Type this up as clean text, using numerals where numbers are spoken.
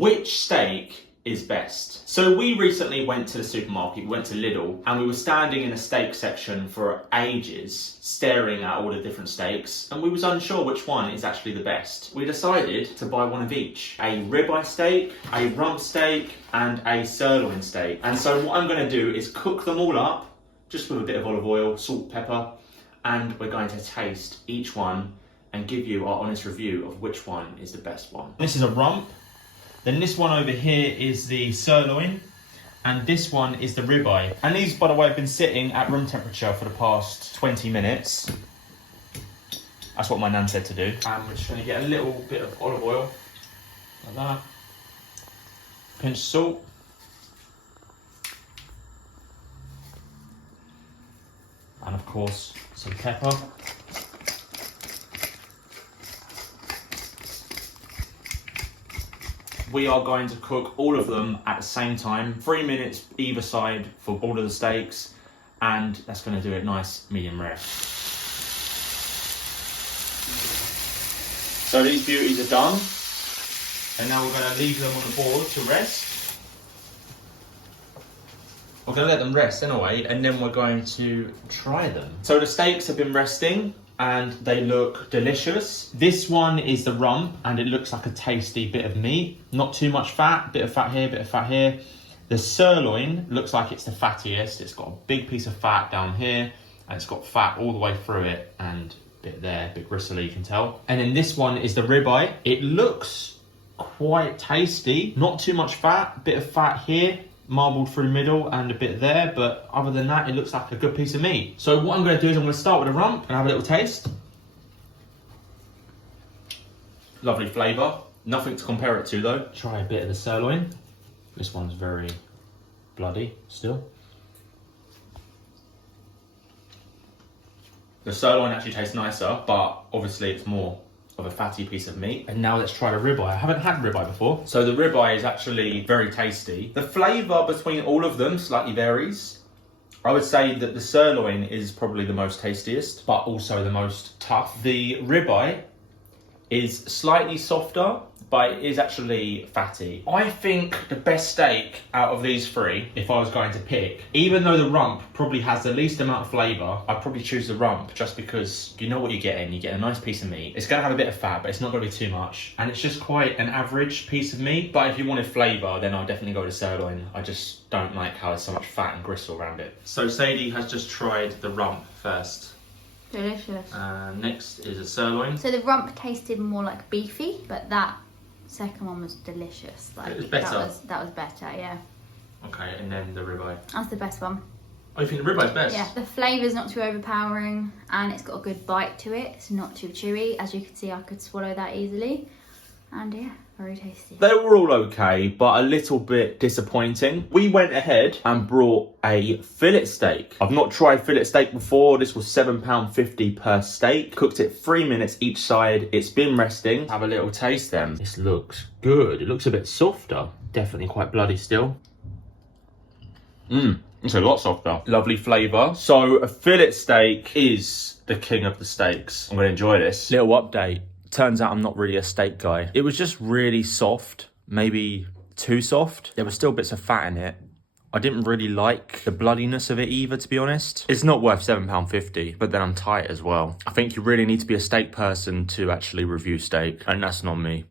Which steak is best? So we recently went to the supermarket, we went to Lidl, and we were standing in a steak section for ages, staring at all the different steaks, and we was unsure which one is actually the best. We decided to buy one of each. A ribeye steak, a rump steak, and a sirloin steak. And so what I'm gonna do is cook them all up, just with a bit of olive oil, salt, pepper, and we're going to taste each one and give you our honest review of which one is the best one. This is a rump. Then this one over here is the sirloin, and this one is the ribeye. And these, by the way, have been sitting at room temperature for the past 20 minutes. That's what my nan said to do. And we're just gonna get a little bit of olive oil, like that. Pinch of salt. And of course, some pepper. We are going to cook all of them at the same time, 3 minutes either side for all of the steaks, and that's going to do it nice medium rare. So these beauties are done, and now we're going to leave them on the board to rest. We're going to let them rest anyway, and then we're going to try them. So the steaks have been resting, and they look delicious. This one is the rump, and it looks like a tasty bit of meat. Not too much fat, bit of fat here, bit of fat here. The sirloin looks like it's the fattiest. It's got a big piece of fat down here, and it's got fat all the way through it, and a bit there, a bit gristly, you can tell. And then this one is the ribeye. It looks quite tasty, not too much fat, bit of fat here, marbled through the middle and a bit there, but other than that, it looks like a good piece of meat. So what I'm going to do is I'm going to start with the rump and have a little taste. Lovely flavour. Nothing to compare it to though. Try a bit of the sirloin. This one's very bloody still. The sirloin actually tastes nicer, but obviously it's more of a fatty piece of meat. And now let's try the ribeye. I haven't had ribeye before. So the ribeye is actually very tasty. The flavour between all of them slightly varies. I would say that the sirloin is probably the most tastiest, but also the most tough. The ribeye is slightly softer, but it is actually fatty. I think the best steak out of these three, if I was going to pick, even though the rump probably has the least amount of flavour, I'd probably choose the rump just because you know what you're getting. You get a nice piece of meat. It's gonna have a bit of fat, but it's not gonna be too much. And it's just quite an average piece of meat. But if you wanted flavour, then I'll definitely go with the sirloin. I just don't like how there's so much fat and gristle around it. So Sadie has just tried the rump first. Delicious. Next is a sirloin. So the rump tasted more like beefy, but that second one was delicious. Like, it was better. That was better, yeah. Okay, and then the ribeye. That's the best one. Oh, you think the ribeye's best? Yeah, the flavour's not too overpowering, and it's got a good bite to it. It's not too chewy. As you can see, I could swallow that easily. And yeah, very tasty. They were all okay, but a little bit disappointing. We went ahead and brought a fillet steak. I've not tried fillet steak before. This was £7.50 per steak. Cooked it 3 minutes each side. It's been resting. Have a little taste then. This looks good. It looks a bit softer. Definitely quite bloody still. It's a lot softer. Lovely flavour. So a fillet steak is the king of the steaks. I'm gonna enjoy this. Little update. Turns out I'm not really a steak guy. It was just really soft, maybe too soft. There were still bits of fat in it. I didn't really like the bloodiness of it either, to be honest. It's not worth £7.50, but then I'm tight as well. I think you really need to be a steak person to actually review steak, and that's not me.